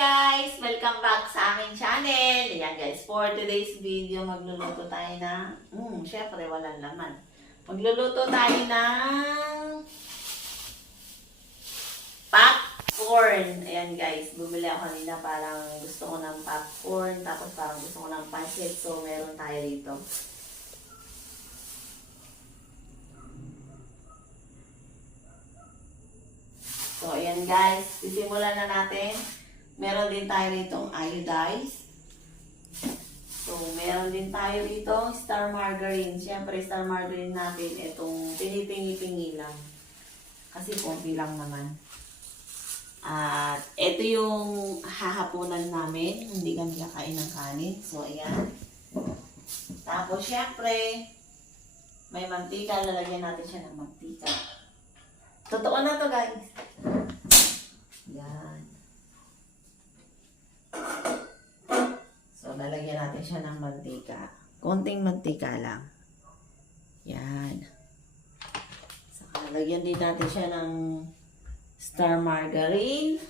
guys! Welcome back sa aking channel. Ayan guys, for today's video, magluluto tayo ng, syempre walang laman. Magluluto tayo ng popcorn. Ayan guys, bumili ako kanina, parang gusto ko ng popcorn, tapos parang gusto ko ng pancit. So, meron tayo dito. So, ayan guys, sisimulan na natin. Meron din tayo ditong iodized. So, meron din tayo ditong star margarine. Siyempre, star margarine natin, itong pinipingi-pingi lang. Kasi konti lang naman. At ito yung hahapunan namin. Hindi kami kakain ng kanin. So, ayan. Tapos, siyempre, may mantika. Lalagyan natin siya ng mantika. Totoo na to guys. Yan. So, lalagyan natin siya ng mantika. Konting mantika lang. Yan. So, lalagyan din natin siya ng star margarine.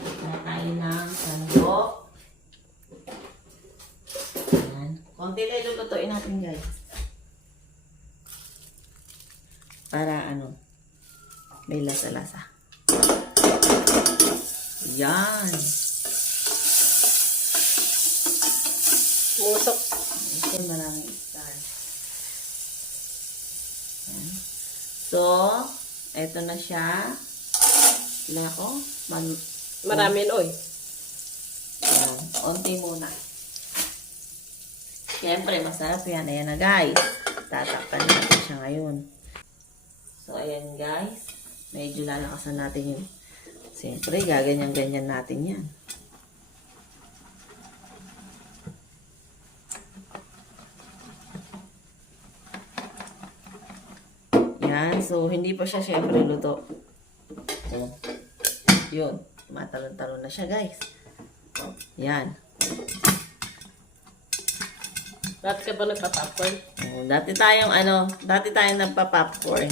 Lalagyan tayo ng sandok. Yan. Konti lang lulutuin natin guys. Para may lasa-lasa. Yan. Musok. Ito maraming star. Yan. So, eto na siya. Ilan ako? Marami oy. Yan. Onti muna. Siyempre, masarap yan. Ayan na guys. Tatakpan natin siya ngayon. So, ayan guys. Medyo lalakasan natin yung siyempre, gaganyan-ganyan natin yan. Yan. So, hindi pa siya siyempre luto. So, yun. Tumatalon-talon na siya guys. Yan. Dati ka ba nagpa-popcorn? Dati tayong nagpa-popcorn.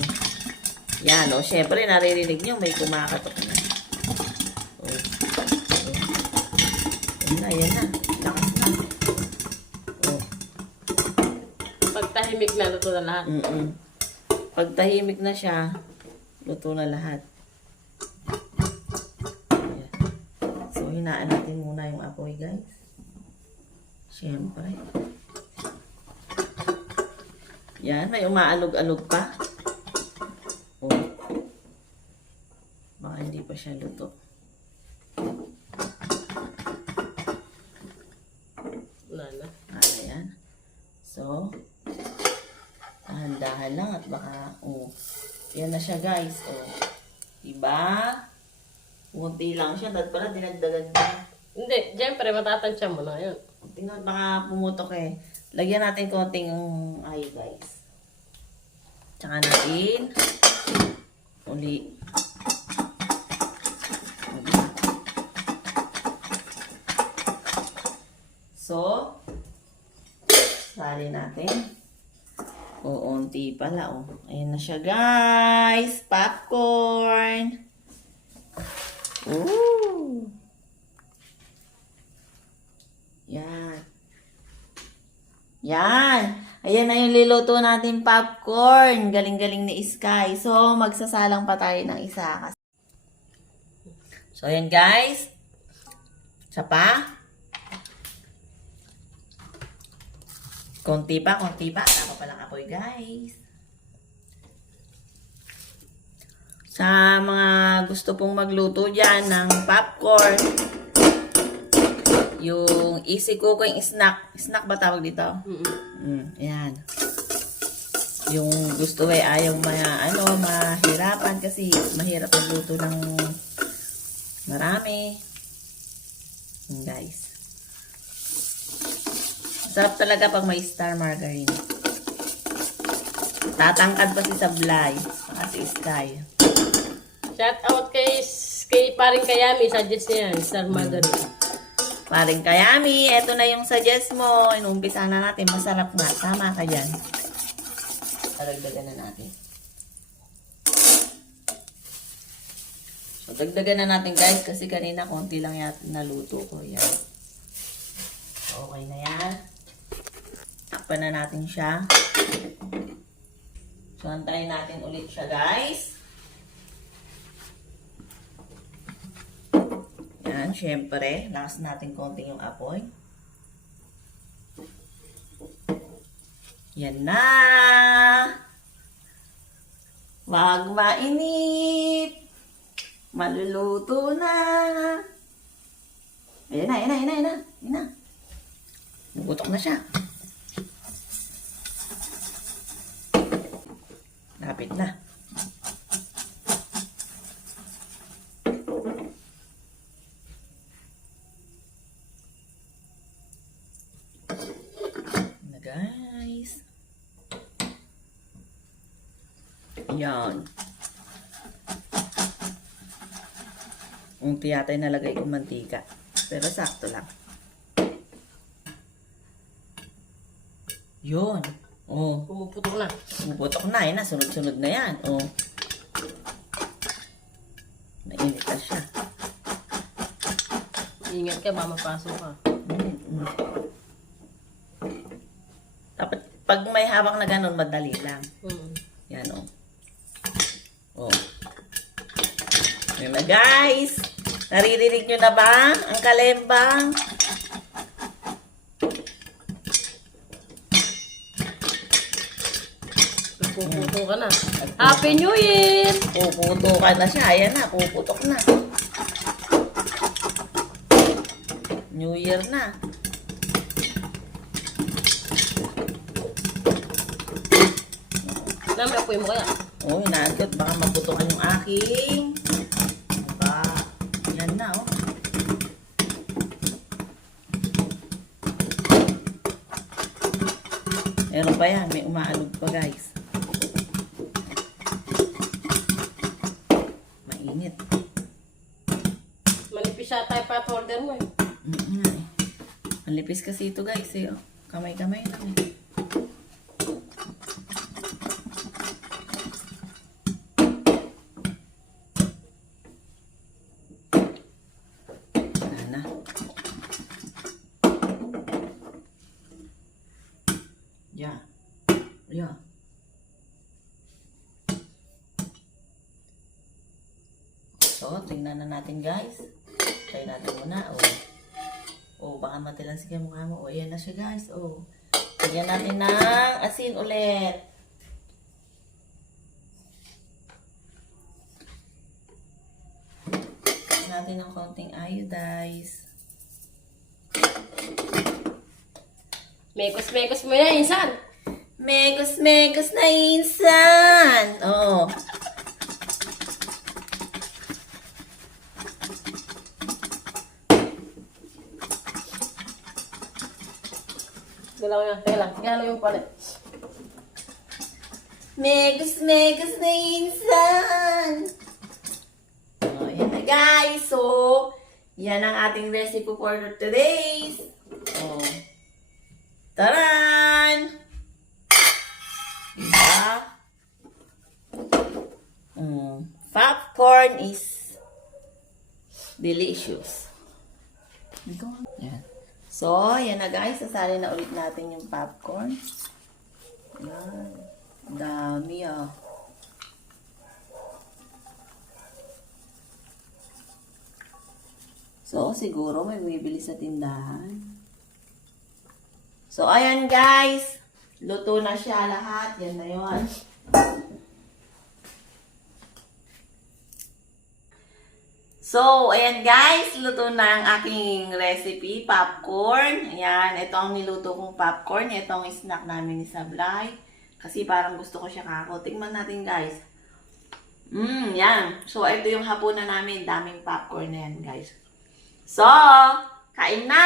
Yan, syempre, naririnig nyo, may kumakatok na. Yan na. Lakas na. Pag tahimik na, luto na lahat. Pag tahimik na siya, luto na lahat. Yan. So, hinaan natin muna yung apoy, guys. Syempre. Yan, may umaalog-alog pa. Baka hindi pa siya luto. Lala. Ayan. So, dahan-dahan lang at baka, yan na siya guys. Diba? Kunti lang siya. Dahil pala dinagdagan pa. Hindi, siyempre matatansya mo na yun. Tingnan, baka pumutok eh. Lagyan natin konting guys. Tsaka natin uli. So, sali natin. Unti pala, Ayan na siya, guys. Popcorn. Ooh. Yan. Yan. Ayan na yung liluto natin popcorn. Galing-galing ni Sky. So, magsasalang pa tayo ng isa. So, ayan guys. Isa pa. Konti pa. Tama palang apoy, guys. Sa mga gusto pong magluto dyan ng popcorn, yung easy cooking snack. Snack ba tawag dito? Ayan. Yung gusto ayaw mahirapan kasi mahirap magluto ng marami. Guys. Sarap talaga pag may star margarine. Tatangkad pa si Sablay. Saka si Sky. Shout out kay paring Kayami. Suggest niya yan. Star margarine. Paring Kayami, eto na yung suggest mo. Inumpisa na natin. Masarap nga. Tama ka dyan. Talagdagan na natin. Dagdagan na natin guys kasi kanina konti lang yata naluto ko. Yan. Okay na yan. Takpan na natin siya. So, antayin natin ulit siya guys. Yan, syempre. Lakas natin konti yung apoy. Yan na. Wag mainit. Maluluto na. Ayan na, ayan na, ayan na, ayan na. Ayan na. Nabutok na siya. Lapit na. Na guys. Yan. Unti yata yung nalagay kong mantika. Pero sakto lang. Yun. Oh. Pumuputok na. Puputok na. Yan na. Sunod-sunod na yan. Oh. Mainit na siya. Ingat ka, mamapasok ka. Dapat pag may hawak na ganun, madali lang. Yan oh. Oh. Yan na guys. Naririnig nyo na ba ang kalembang? Puputok ka na. Happy New Year! Puputukan na siya. Ayan na, puputok na. New Year na. Namapoy mo kaya? Oh, hinagot. Baka maputukan yung aking. Baka, yan na, oh. Meron pa yan. May umaalog pa, guys. Mainit. Manipis siya tayo pa order mo eh. Manlipis kasi ito, guys, eh, oh. Kamay-kamay lang, eh. Yeah. Yeah. So, tingnan na natin guys. Try natin muna. Oh, baka matilansik yung mukha mo. Oh, ayan na siya guys. Oh. Tingnan natin ng asin ulit. Tingnan natin ng konting iodize. Mekos-mekos mo yan, insan. Megos na insan. Oh. Galaw yan, teka lang. Galaw yung palit. Megos na insan. Oh, yan na guys. So, yan ang ating recipe for today's. Oh. Taran! Diba? Popcorn is delicious. Yan. So, yan na guys. Sasali na ulit natin yung popcorn. Yan. Dami ah. So, siguro may bibili sa tindahan. So, ayan guys. Luto na siya lahat. Yan na yun. So, ayan guys. Luto na ang aking recipe. Popcorn. Ayan. Ito ang niluto kong popcorn. Ito ang snack namin ni Sablay. Kasi parang gusto ko siya kako. Tingnan natin guys. Yan. So, ito yung hapunan namin. Daming popcorn na yan guys. So, kain na!